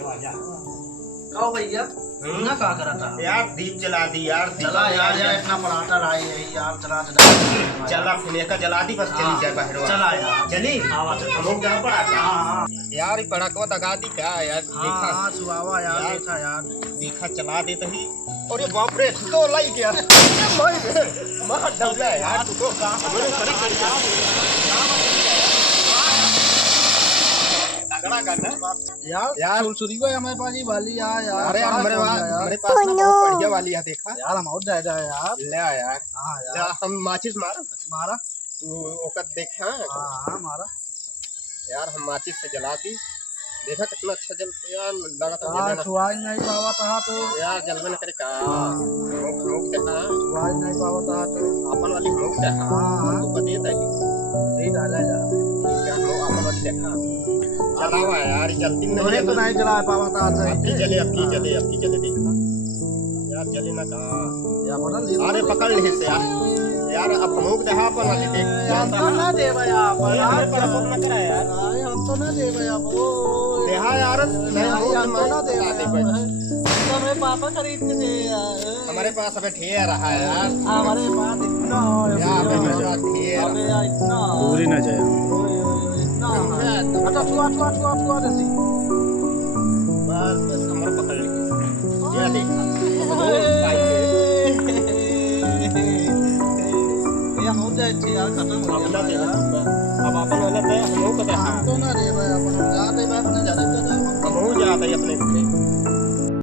कहो भैया ना क्या करा था यार दीप जला दी यार चला यार इतना पराठा लाई है यार चला चला फिर का जला दी बस चली जाए बाहर चला यार चली आवा चल लोग जहाँ पड़ा हाँ यार पड़ा को दगा दी क्या यार देखा हाँ सुहावा यार देखा यार देखा चला दे ही और ये बाप रे तो लाई गया मार डबला यार तू तो मेरे खड़ी कर तगड़ा करना यार सुरसुरी को हमारे पास ही वाली यार अरे यार हमारे पास ना बहुत बढ़िया वाली है देखा यार हम और जाएगा यार ले यार हाँ यार हम माचिस मारा तू ओकर देखा हाँ मारा यार हम माचिस से जलाती देखा कितना अच्छा जल यार लगा था यार छुआ नहीं पावा था तो यार जलवे न करे का मुख देखा छुआ नहीं पावा था तो अपन वाली मुख देखा हाँ तू बता दे सही डाला यार क्या हो अपन वाली देखा चलावा यार जल्दी नहीं तो नहीं जला पावा था अब की जले देखा यार जले ना का यार बड़ा ले अरे पकड़ ले से यार अब मुख देखा अपन वाली देख यार तो ना दे भैया यार पर न करा यार हम तो ना दे भैया वो देखा यार नहीं हम तो ना दे भाई तो मेरे पापा खरीद के दे यार हमारे पास अबे ढेर रहा है यार हमारे पास इतना यार मेरा ढेर अबे यार इतना पूरी ना जाए इतना अच्छा छुआ जल्दी बस हमारा पकड़ ले ये देखा ये हो जाए यार खत्म हो गया यार अब अपन वाला दे हम लोग को देखा तो ना रे भाई अपन जाते भाई अपने जाते हम हो जाते अपने